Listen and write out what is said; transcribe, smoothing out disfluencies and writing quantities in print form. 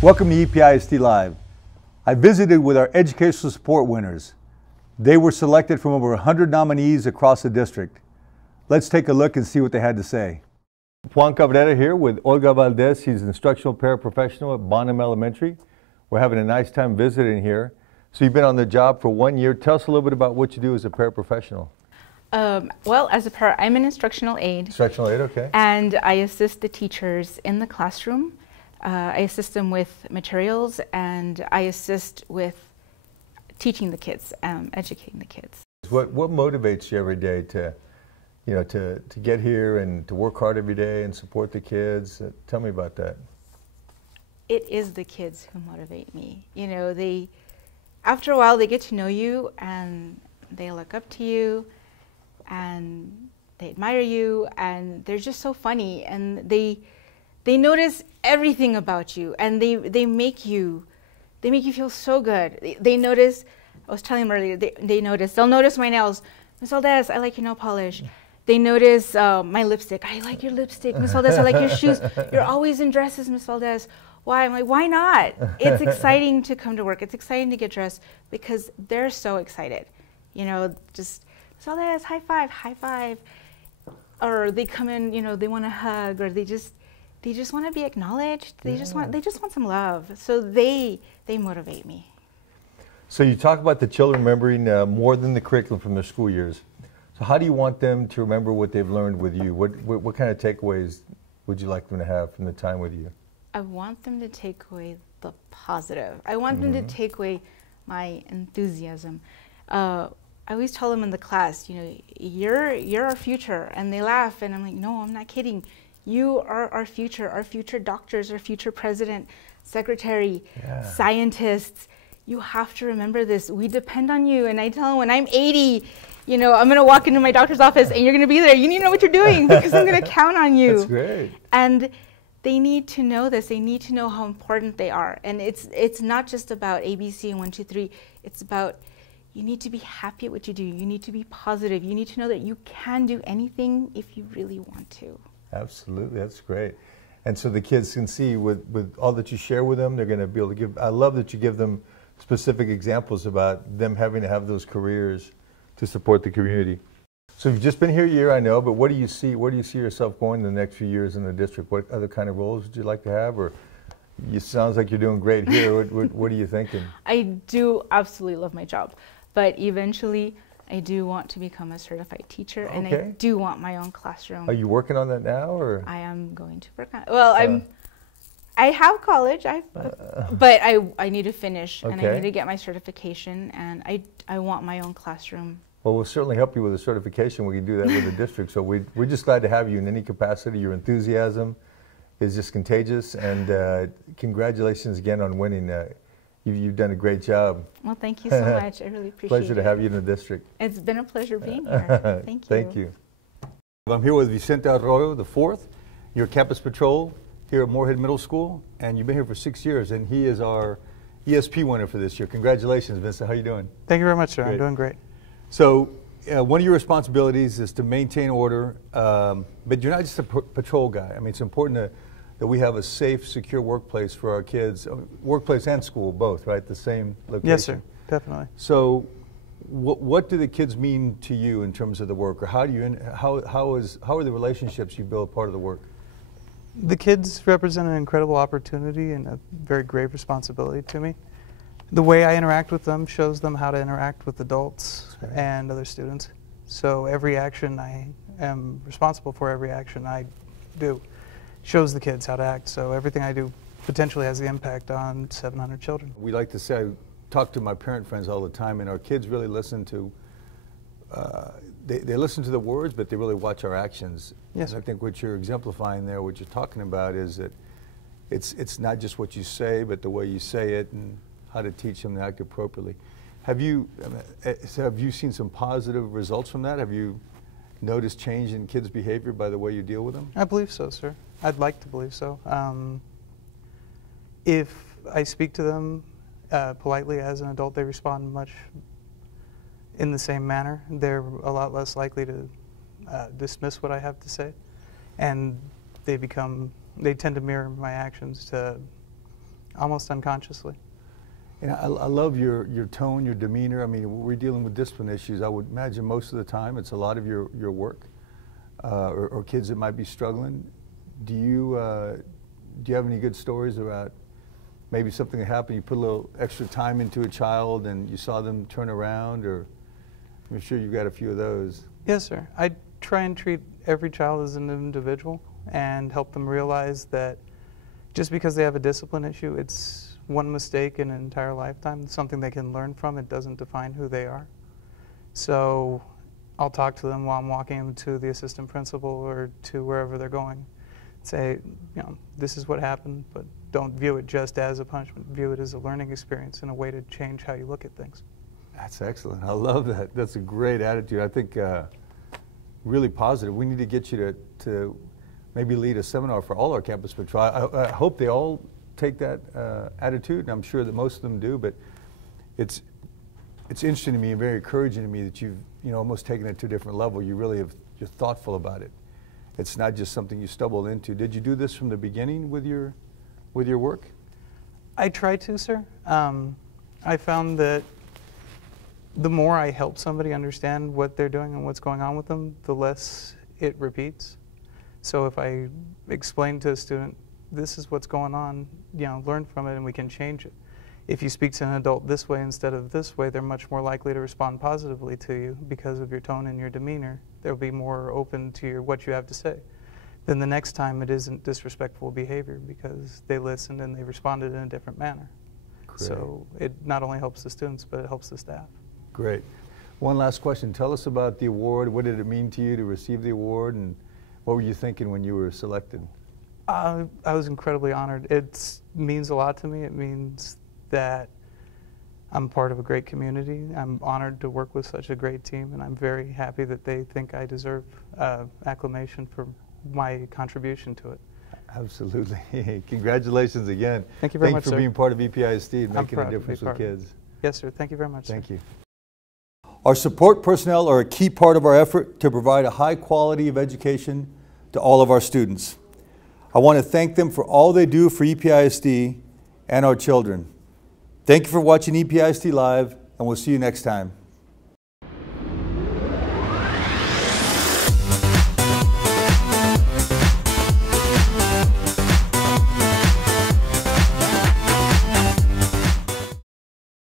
Welcome to EPISD Live. I visited with our educational support winners. They were selected from over 100 nominees across the district. Let's take a look and see what they had to say. Juan Cabrera here with Olga Valdez. He's an instructional paraprofessional at Bonham Elementary. We're having a nice time visiting here. So you've been on the job for 1 year. Tell us a little bit about what you do as a paraprofessional. Well, I'm an instructional aide. Instructional aide, okay. And I assist the teachers in the classroom. I assist them with materials, and I assist with teaching the kids, educating the kids. What motivates you every day to get here and to work hard every day and support the kids? Tell me about that. It is the kids who motivate me. You know, after a while they get to know you and they look up to you and they admire you and they're just so funny, and they notice everything about you, and they make you feel so good. They notice, I was telling them earlier, they'll notice my nails. Miss Valdez, I like your nail polish. They notice my lipstick. I like your lipstick. Miss Valdez, I like your shoes. You're always in dresses, Miss Valdez. Why? I'm like, why not? It's exciting to come to work. It's exciting to get dressed because they're so excited. You know, just, Miss Valdez, high five. Or they come in, you know, they want a hug, or they just want to be acknowledged. They just want some love. So they motivate me. So you talk about the children remembering more than the curriculum from their school years. So how do you want them to remember what they've learned with you? What kind of takeaways would you like them to have from the time with you? I want them to take away the positive. I want them to take away my enthusiasm. I always tell them in the class, you know, you're our future, and they laugh, and I'm like, no, I'm not kidding. You are our future doctors, our future president, secretary, scientists. You have to remember this. We depend on you. And I tell them, when I'm 80, you know, I'm going to walk into my doctor's office and you're going to be there. You need to know what you're doing because I'm going to count on you. That's great. And they need to know this. They need to know how important they are. And it's not just about ABC and 1, 2, 3. It's about, you need to be happy at what you do. You need to be positive. You need to know that you can do anything if you really want to. Absolutely, that's great. And so the kids can see with all that you share with them, they're going to be able to give, I love that you give them specific examples about them having to have those careers to support the community. So you've just been here a year, I know, but what do you see? Where do you see yourself going in the next few years in the district? What other kind of roles would you like to have? Or it sounds like you're doing great here. What are you thinking? I do absolutely love my job, but eventually I do want to become a certified teacher, and I do want my own classroom. Are you working on that now, or? I am going to work on it. Well, I have college, but I need to finish, and I need to get my certification, and I want my own classroom. Well, we'll certainly help you with the certification. We can do that with the district. So we're just glad to have you in any capacity. Your enthusiasm is just contagious, and congratulations again on winning. You've done a great job. Well, thank you so much. I really appreciate it. Pleasure to have you in the district. It's been a pleasure being here. Thank you. Thank you. I'm here with Vicente Arroyo, the 4th. You're campus patrol here at Moorhead Middle School, and you've been here for 6 years, and he is our ESP winner for this year. Congratulations, Vincent. How are you doing? Thank you very much, sir. Great. I'm doing great. So one of your responsibilities is to maintain order, but you're not just a patrol guy. I mean, it's important that we have a safe, secure workplace for our kids, workplace and school, both, right? The same location. Yes, sir. Definitely. So what do the kids mean to you in terms of the work, or how are the relationships you build part of the work? The kids represent an incredible opportunity and a very grave responsibility to me. The way I interact with them shows them how to interact with adults and other students. So every action I am responsible for, every action I do, shows the kids how to act. So everything I do potentially has the impact on 700 children. We like to say, I talk to my parent friends all the time, and our kids really listen to, they listen to the words, but they really watch our actions. Yes. And I think what you're exemplifying there, what you're talking about, is that it's not just what you say, but the way you say it and how to teach them to act appropriately. Have you seen some positive results from that? Have you noticed change in kids' behavior by the way you deal with them? I believe so, sir. I'd like to believe so. If I speak to them politely as an adult, they respond much in the same manner. They're a lot less likely to dismiss what I have to say, and they tend to mirror my actions to almost unconsciously. And I love your tone, your demeanor. I mean, we're dealing with discipline issues. I would imagine most of the time it's a lot of your work or kids that might be struggling. Do you have any good stories about maybe something that happened, you put a little extra time into a child and you saw them turn around, or I'm sure you've got a few of those? Yes, sir. I try and treat every child as an individual and help them realize that just because they have a discipline issue, it's one mistake in an entire lifetime, something they can learn from. It doesn't define who they are. So I'll talk to them while I'm walking them to the assistant principal or to wherever they're going. Say, you know, this is what happened, but don't view it just as a punishment. View it as a learning experience and a way to change how you look at things. That's excellent. I love that. That's a great attitude. I think really positive. We need to get you to maybe lead a seminar for all our campus patrol. I hope they all take that attitude, and I'm sure that most of them do, but it's interesting to me and very encouraging to me that you've almost taken it to a different level. You're thoughtful about it. It's not just something you stumbled into. Did you do this from the beginning with your work? I try to, sir. I found that the more I help somebody understand what they're doing and what's going on with them, the less it repeats. So if I explain to a student, this is what's going on, learn from it and we can change it. If you speak to an adult this way instead of this way, they're much more likely to respond positively to you because of your tone and your demeanor. They'll be more open to what you have to say. Then the next time it isn't disrespectful behavior because they listened and they responded in a different manner. Great. So it not only helps the students, but it helps the staff. Great. One last question. Tell us about the award. What did it mean to you to receive the award, and what were you thinking when you were selected? I was incredibly honored. It means a lot to me. It means that I'm part of a great community. I'm honored to work with such a great team, and I'm very happy that they think I deserve acclamation for my contribution to it. Absolutely. Congratulations again. Thank you very much, Thanks for being part of EPISD and making a difference with kids. Yes, sir. Thank you very much. Thank you. Our support personnel are a key part of our effort to provide a high quality of education to all of our students. I want to thank them for all they do for EPISD and our children. Thank you for watching EPISD Live, and we'll see you next time.